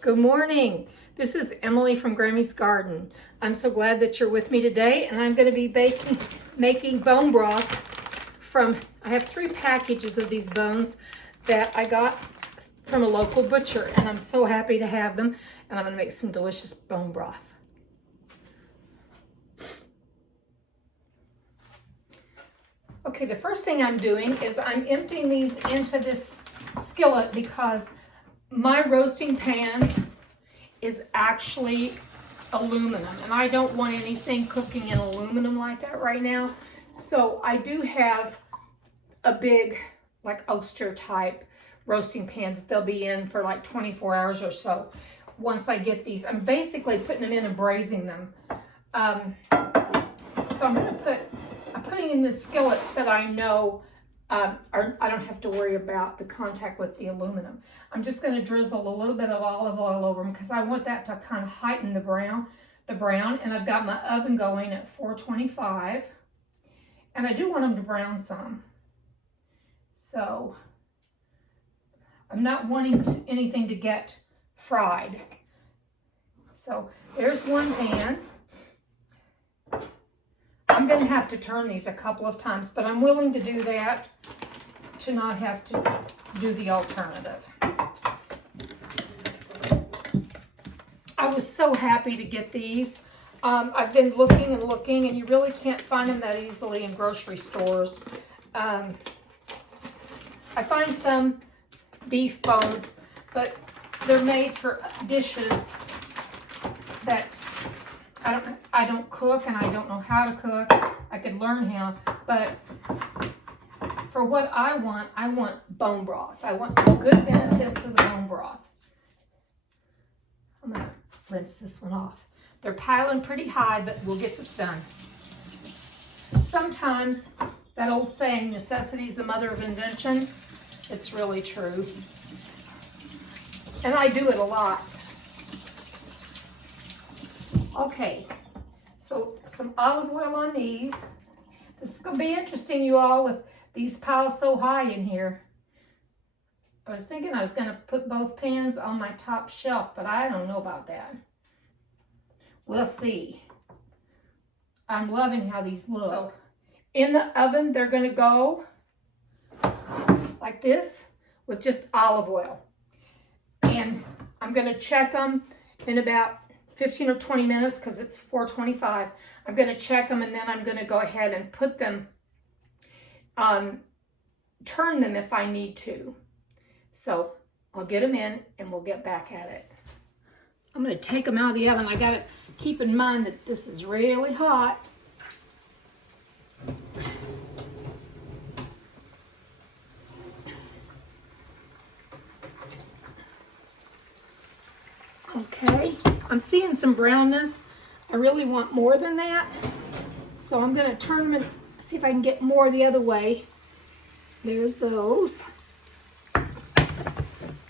Good morning. This is Emily from Grammy's Garden. I'm so glad that you're with me today, and I'm going to be making bone broth from, I have 3 packages of these bones that I got from a local butcher, and I'm so happy to have them, and I'm going to make some delicious bone broth. Okay, the first thing I'm doing is I'm emptying these into this skillet because my roasting pan is actually aluminum, and I don't want anything cooking in aluminum like that right now. So I do have a big, like Oster type roasting pan that they'll be in for like 24 hours or so. Once I get these, I'm basically putting them in and braising them. So I'm putting in the skillets that I know I don't have to worry about the contact with the aluminum. I'm just going to drizzle a little bit of olive oil over them because I want that to kind of heighten the brown. And I've got my oven going at 425, and I do want them to brown some. So I'm not wanting anything to get fried. So there's one pan. I'm going to have to turn these a couple of times, but I'm willing to do that to not have to do the alternative. I was so happy to get these. I've been looking and looking, and you really can't find them that easily in grocery stores. I find some beef bones, but they're made for dishes that I don't cook, and I don't know how to cook. I could learn how, but for what I want bone broth. I want the good benefits of the bone broth. I'm gonna rinse this one off. They're piling pretty high, but we'll get this done. Sometimes that old saying, necessity is the mother of invention, it's really true. And I do it a lot. Okay, so some olive oil on these. This is going to be interesting, you all, with these piles so high in here. I was thinking I was going to put both pans on my top shelf, but I don't know about that. We'll see. I'm loving how these look. So, in the oven, they're going to go like this with just olive oil. And I'm going to check them in about 15 or 20 minutes because it's 425. I'm going to check them, and then I'm going to go ahead and put them, turn them if I need to. So I'll get them in and we'll get back at it. I'm going to take them out of the oven. I got to keep in mind that this is really hot. Okay, I'm seeing some brownness. I really want more than that. So I'm going to turn them and see if I can get more the other way. There's those.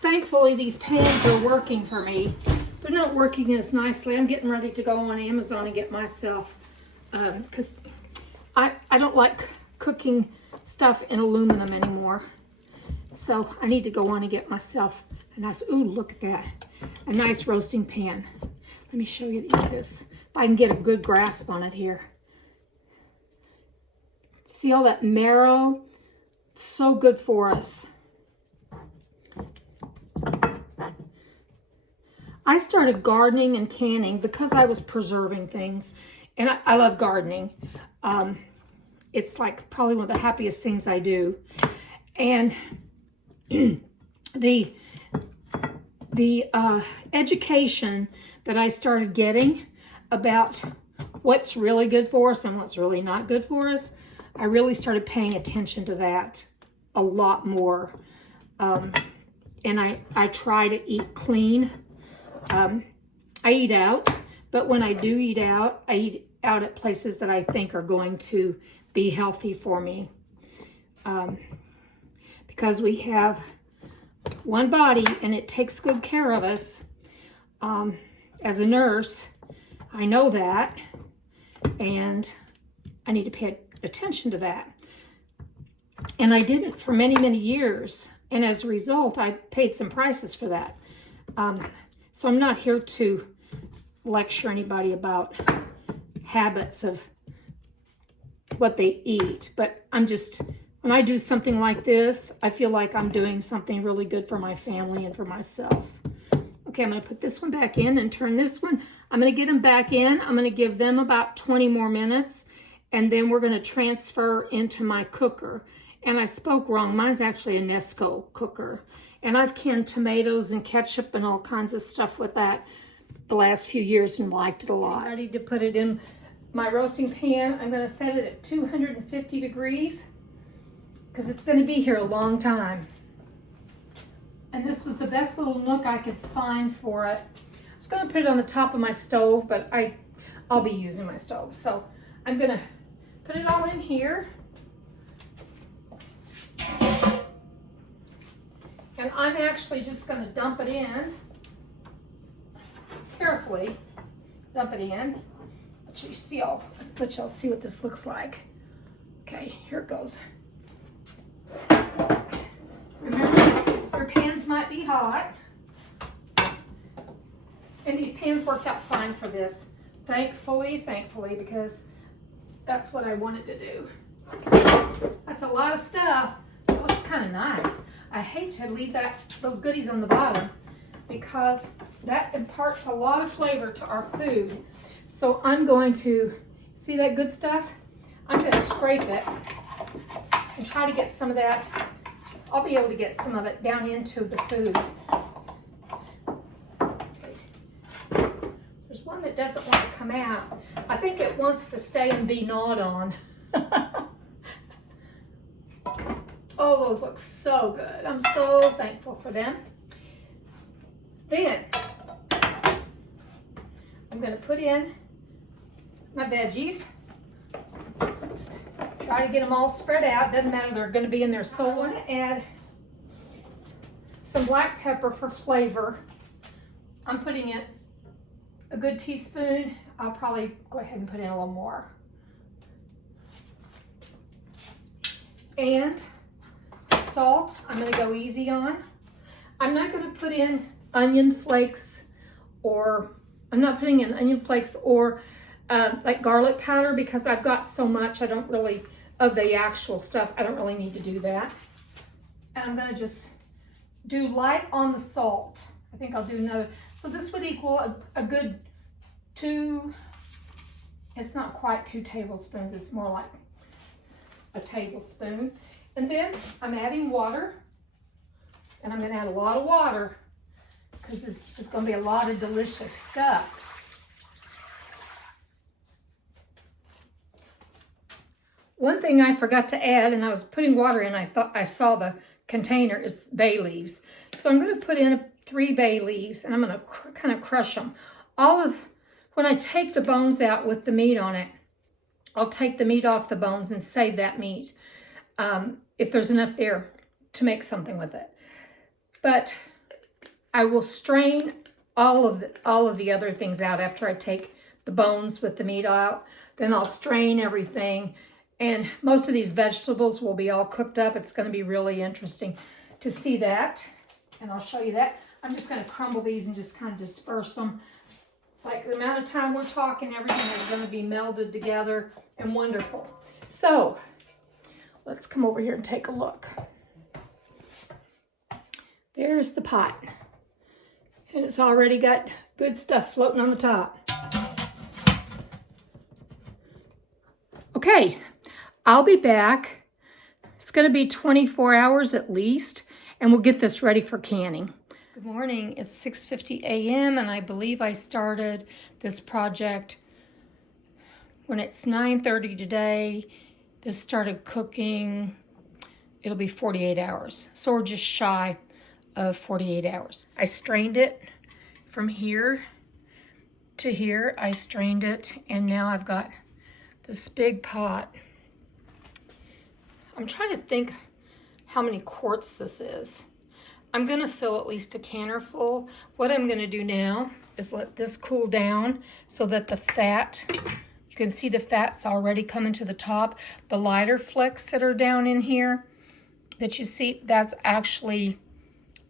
Thankfully, these pans are working for me. They're not working as nicely. I'm getting ready to go on Amazon and get myself, because I don't like cooking stuff in aluminum anymore. So I need to go on and get myself a nice, ooh, look at that. A nice roasting pan. Let me show you this. If I can get a good grasp on it here. See all that marrow? It's so good for us. I started gardening and canning because I was preserving things, and I love gardening. It's like probably one of the happiest things I do. And the education that I started getting about what's really good for us and what's really not good for us, I really started paying attention to that a lot more. And I try to eat clean. I eat out, but when I do eat out, I eat out at places that I think are going to be healthy for me. Because we have one body and it takes good care of us. As a nurse, I know that, and I need to pay attention to that. And I didn't for many, many years. And as a result, I paid some prices for that. So I'm not here to lecture anybody about habits of what they eat, but I'm just, when I do something like this, I feel like I'm doing something really good for my family and for myself. Okay, I'm gonna put this one back in and turn this one. I'm gonna get them back in. I'm gonna give them about 20 more minutes, and then we're gonna transfer into my cooker. And I spoke wrong, mine's actually a Nesco cooker. And I've canned tomatoes and ketchup and all kinds of stuff with that the last few years and liked it a lot. I'm ready to put it in my roasting pan. I'm gonna set it at 250 degrees because it's gonna be here a long time. And this was the best little nook I could find for it. I was gonna put it on the top of my stove, but I'll be using my stove. So I'm gonna put it all in here. And I'm actually just gonna dump it in. Carefully dump it in. Let y'all see what this looks like. Okay, here it goes. Remember, your pans might be hot. And these pans worked out fine for this. Thankfully, because that's what I wanted to do. That's a lot of stuff. It looks kind of nice. I hate to leave those goodies on the bottom because that imparts a lot of flavor to our food. So I'm going to, see that good stuff? I'm going to scrape it and try to get some of that. I'll be able to get some of it down into the food. Okay. There's one that doesn't want to come out. I think it wants to stay and be gnawed on. Oh, those look so good. I'm so thankful for them. Then, I'm going to put in my veggies. Just try to get them all spread out. Doesn't matter, they're going to be in there. So I want to add some black pepper for flavor. I'm putting in a good teaspoon. I'll probably go ahead and put in a little more. And salt, I'm going to go easy on. I'm not going to put in onion flakes, or I'm not putting in onion flakes or like garlic powder because I've got so much of the actual stuff, I don't really need to do that. And I'm going to just do light on the salt. I think I'll do another. So this would equal a good it's not quite 2 tablespoons, it's more like a tablespoon. And then I'm adding water, and I'm going to add a lot of water because this is going to be a lot of delicious stuff. One thing I forgot to add, and I was putting water in, I thought I saw the container, is bay leaves. So I'm going to put in 3 bay leaves, and I'm going to kind of crush them. When I take the bones out with the meat on it, I'll take the meat off the bones and save that meat. If there's enough there to make something with it. But I will strain all of the other things out after I take the bones with the meat out. Then I'll strain everything. And most of these vegetables will be all cooked up. It's going to be really interesting to see that. And I'll show you that. I'm just going to crumble these and just kind of disperse them. Like the amount of time we're talking, everything is going to be melded together and wonderful. So let's come over here and take a look. There's the pot. And it's already got good stuff floating on the top. Okay, I'll be back. It's going to be 24 hours at least, and we'll get this ready for canning. Good morning. It's 6:50 a.m. and I believe I started this project when it's 9:30 today. This started cooking, it'll be 48 hours. So we're just shy of 48 hours. I strained it from here to here. I strained it, and now I've got this big pot. I'm trying to think how many quarts this is. I'm gonna fill at least a canner full. What I'm gonna do now is let this cool down so that the fat, you can see the fat's already coming to the top. The lighter flecks that are down in here that you see, that's actually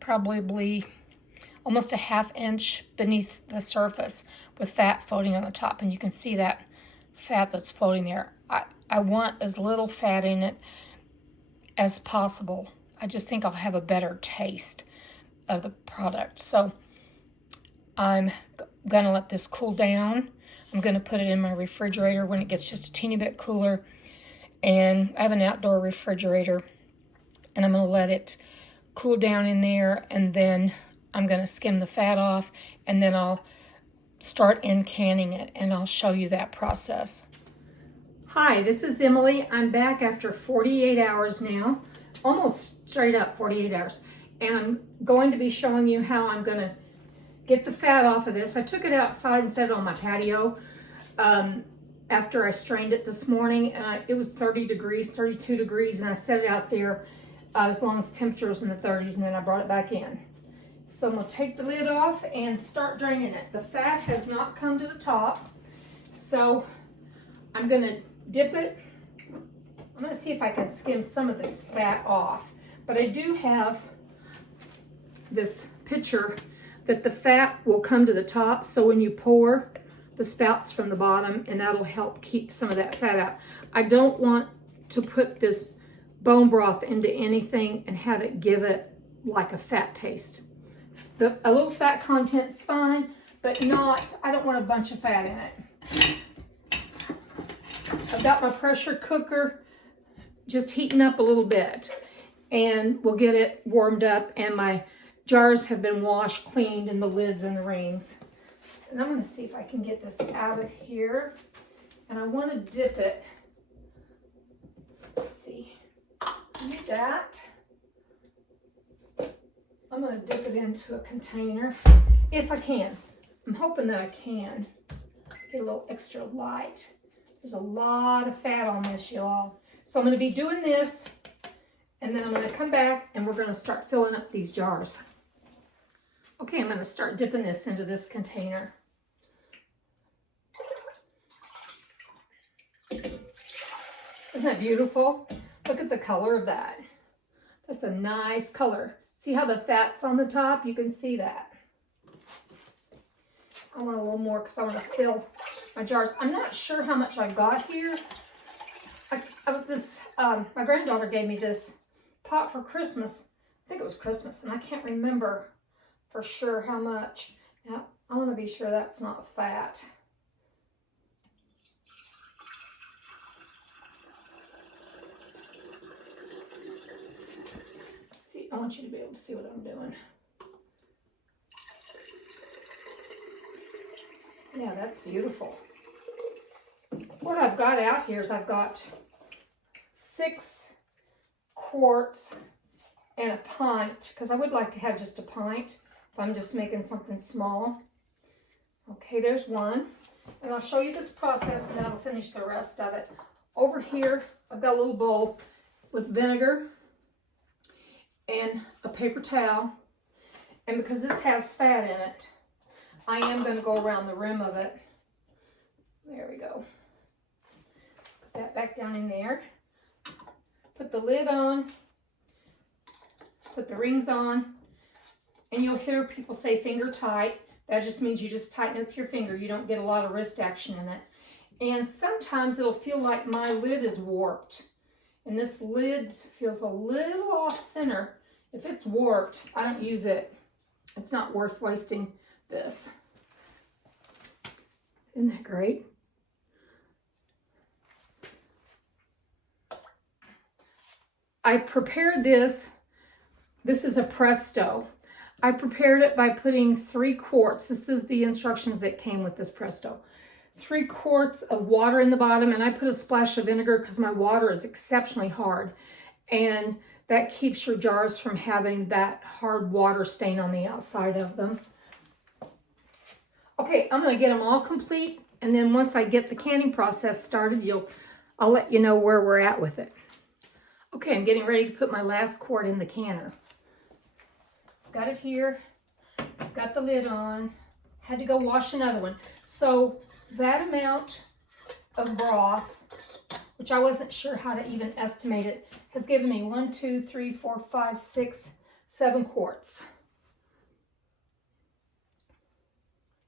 probably almost a 1/2 inch beneath the surface with fat floating on the top. And you can see that fat that's floating there. I want as little fat in it as possible. I just think I'll have a better taste of the product. So I'm gonna let this cool down. I'm gonna put it in my refrigerator when it gets just a teeny bit cooler. And I have an outdoor refrigerator, and I'm gonna let it cool down in there, and then I'm gonna skim the fat off, and then I'll start in canning it, and I'll show you that process. Hi, this is Emily. I'm back after 48 hours now, almost straight up 48 hours. And I'm going to be showing you how I'm gonna get the fat off of this. I took it outside and set it on my patio after I strained it this morning, and it was 30 degrees, 32 degrees, and I set it out there as long as the temperature was in the 30s, and then I brought it back in. So I'm gonna take the lid off and start draining it. The fat has not come to the top, so I'm gonna dip it. I'm gonna see if I can skim some of this fat off, but I do have this picture that the fat will come to the top, so when you pour, the spouts from the bottom, and that'll help keep some of that fat out. I don't want to put this bone broth into anything and have it give it like a fat taste. A little fat content's fine, but I don't want a bunch of fat in it. I've got my pressure cooker just heating up a little bit, and we'll get it warmed up, and my jars have been washed, cleaned, and the lids and the rings. And I'm going to see if I can get this out of here, and I want to dip it. Let's see. Do that. I'm going to dip it into a container if I can. I'm hoping that I can get a little extra light. There's a lot of fat on this, y'all. So I'm going to be doing this, and then I'm going to come back and we're going to start filling up these jars. Okay, I'm going to start dipping this into this container. Isn't that beautiful? Look at the color of that. That's a nice color. See how the fat's on the top? You can see that. I want a little more because I want to fill my jars. I'm not sure how much I got here. My granddaughter gave me this pot for Christmas. I think it was Christmas, and I can't remember for sure how much. Now, I want to be sure that's not fat. See, I want you to be able to see what I'm doing. Yeah, that's beautiful. What I've got out here is I've got 6 quarts and a pint, because I would like to have just a pint if I'm just making something small. Okay, there's one. And I'll show you this process, and that'll finish the rest of it. Over here, I've got a little bowl with vinegar and a paper towel. And because this has fat in it, I am going to go around the rim of it. There we go. Put that back down in there. Put the lid on. Put the rings on. And you'll hear people say finger tight. That just means you just tighten it with your finger. You don't get a lot of wrist action in it. And sometimes it'll feel like my lid is warped. And this lid feels a little off center. If it's warped, I don't use it. It's not worth wasting this. Isn't that great? I prepared this. This is a Presto. I prepared it by putting 3 quarts. This is the instructions that came with this Presto. 3 quarts of water in the bottom, and I put a splash of vinegar because my water is exceptionally hard. And that keeps your jars from having that hard water stain on the outside of them. Okay, I'm going to get them all complete, and then once I get the canning process started, I'll let you know where we're at with it. Okay, I'm getting ready to put my last quart in the canner. Got it here, got the lid on, had to go wash another one. So that amount of broth, which I wasn't sure how to even estimate it, has given me 1, 2, 3, 4, 5, 6, 7 quarts.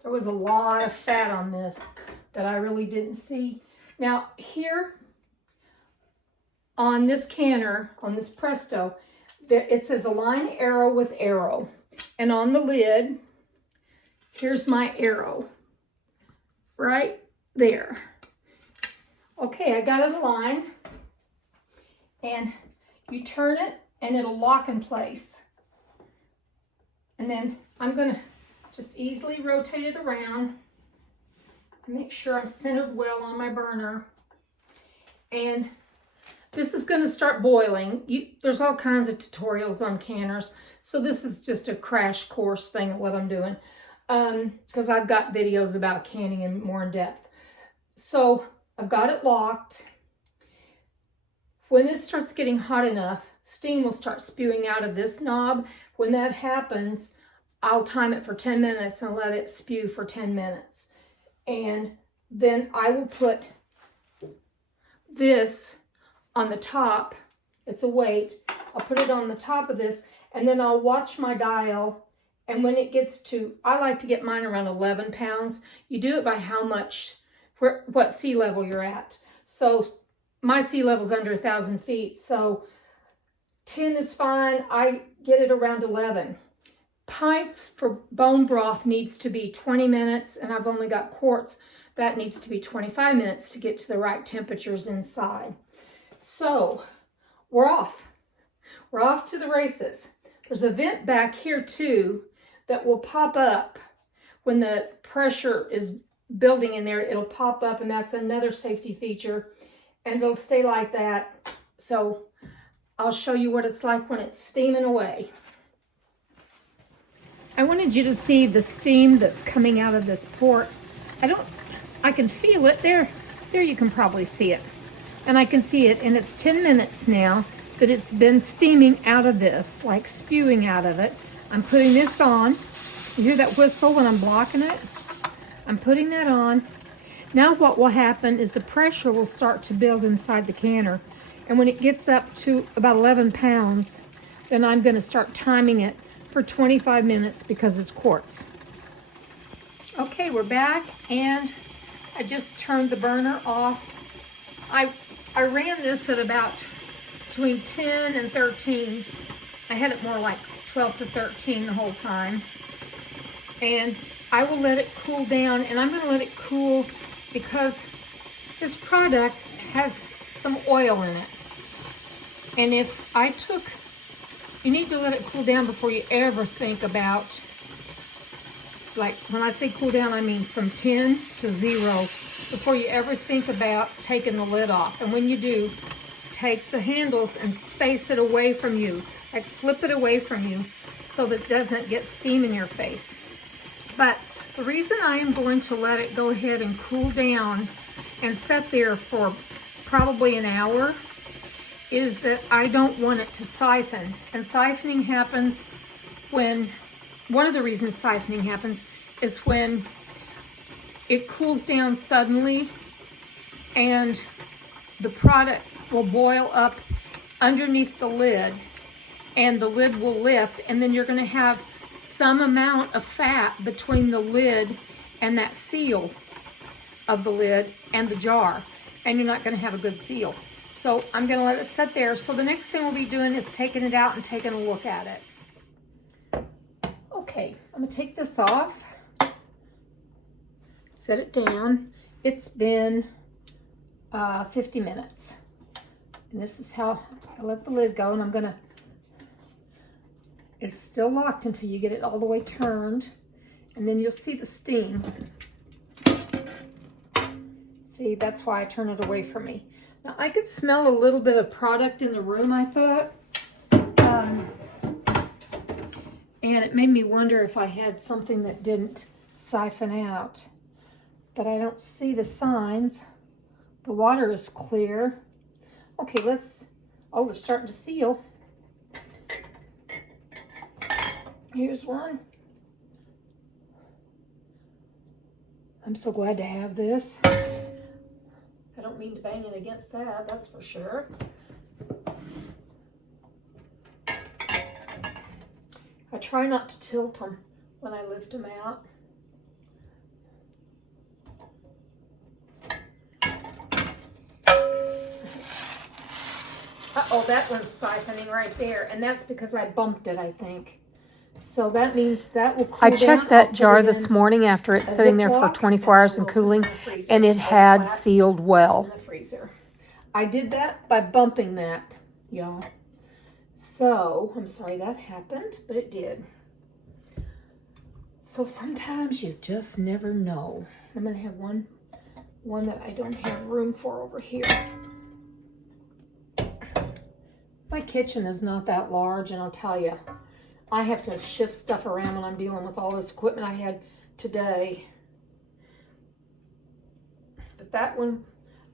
There was a lot of fat on this that I really didn't see. Now here on this canner, on this Presto, it says align arrow with arrow. And on the lid, here's my arrow right there. Okay, I got it aligned. And you turn it and it'll lock in place. And then I'm gonna just easily rotate it around and make sure I'm centered well on my burner. And this is gonna start boiling. There's all kinds of tutorials on canners. So this is just a crash course thing of what I'm doing. Because I've got videos about canning in more in depth. So I've got it locked. When this starts getting hot enough, steam will start spewing out of this knob. When that happens, I'll time it for 10 minutes and let it spew for 10 minutes. And then I will put this on the top. It's a weight. I'll put it on the top of this, and then I'll watch my dial. And when it gets to, I like to get mine around 11 pounds. You do it by how much, what sea level you're at. So my sea level's under 1,000 feet. So 10 is fine. I get it around 11. Pints for bone broth needs to be 20 minutes, and I've only got quarts. That needs to be 25 minutes to get to the right temperatures inside. So we're off. We're off to the races. There's a vent back here too that will pop up when the pressure is building in there. It'll pop up, and that's another safety feature, and it'll stay like that. So I'll show you what it's like when it's steaming away. I wanted you to see the steam that's coming out of this port. I can feel it there. There you can probably see it. And I can see it, and it's 10 minutes now that it's been steaming out of this, like spewing out of it. I'm putting this on. You hear that whistle when I'm blocking it? I'm putting that on. Now what will happen is the pressure will start to build inside the canner. And when it gets up to about 11 pounds, then I'm gonna start timing it for 25 minutes because it's quarts. Okay, we're back, and I just turned the burner off. I ran this at about between 10 and 13. I had it more like 12 to 13 the whole time. And I will let it cool down, and I'm gonna let it cool because this product has some oil in it. And if I took, you need to let it cool down before you ever think about, like when I say cool down, I mean from 10 to 0, before you ever think about taking the lid off. And when you do, take the handles and face it away from you, like flip it away from you so that it doesn't get steam in your face. But the reason I am going to let it go ahead and cool down and sit there for probably an hour is that I don't want it to siphon. And siphoning happens when, one of the reasons siphoning happens is when it cools down suddenly and the product will boil up underneath the lid, and the lid will lift, and then you're going to have some amount of fat between the lid and that seal of the lid and the jar, and you're not going to have a good seal. So I'm going to let it sit there. So the next thing we'll be doing is taking it out and taking a look at it. Okay, I'm going to take this off, set it down. It's been 50 minutes. And this is how I let the lid go, and I'm gonna, it's still locked until you get it all the way turned, and then you'll see the steam. See, that's why I turn it away from me. Now I could smell a little bit of product in the room, I thought. And it made me wonder if I had something that didn't siphon out. But I don't see the signs. The water is clear. Okay, oh, we're starting to seal. Here's one. I'm so glad to have this. I don't mean to bang it against that, that's for sure. I try not to tilt them when I lift them out. Oh, that one's siphoning right there, and that's because I bumped it, I think. So that means that will cool I down. checked that jar this morning after it's sitting there for 24 hours and cooling, and it had sealed well. In the freezer. I did that by bumping that, y'all. So, I'm sorry that happened, but it did. So sometimes you just never know. I'm going to have one that I don't have room for over here. My kitchen is not that large, and I'll tell you, I have to shift stuff around when I'm dealing with all this equipment I had today. But that one,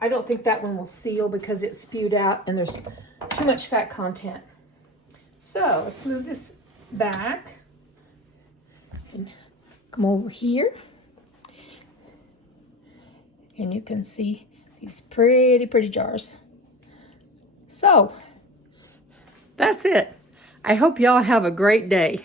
I don't think that one will seal because it spewed out and there's too much fat content. So let's move this back and come over here. And you can see these pretty jars. So that's it. I hope y'all have a great day.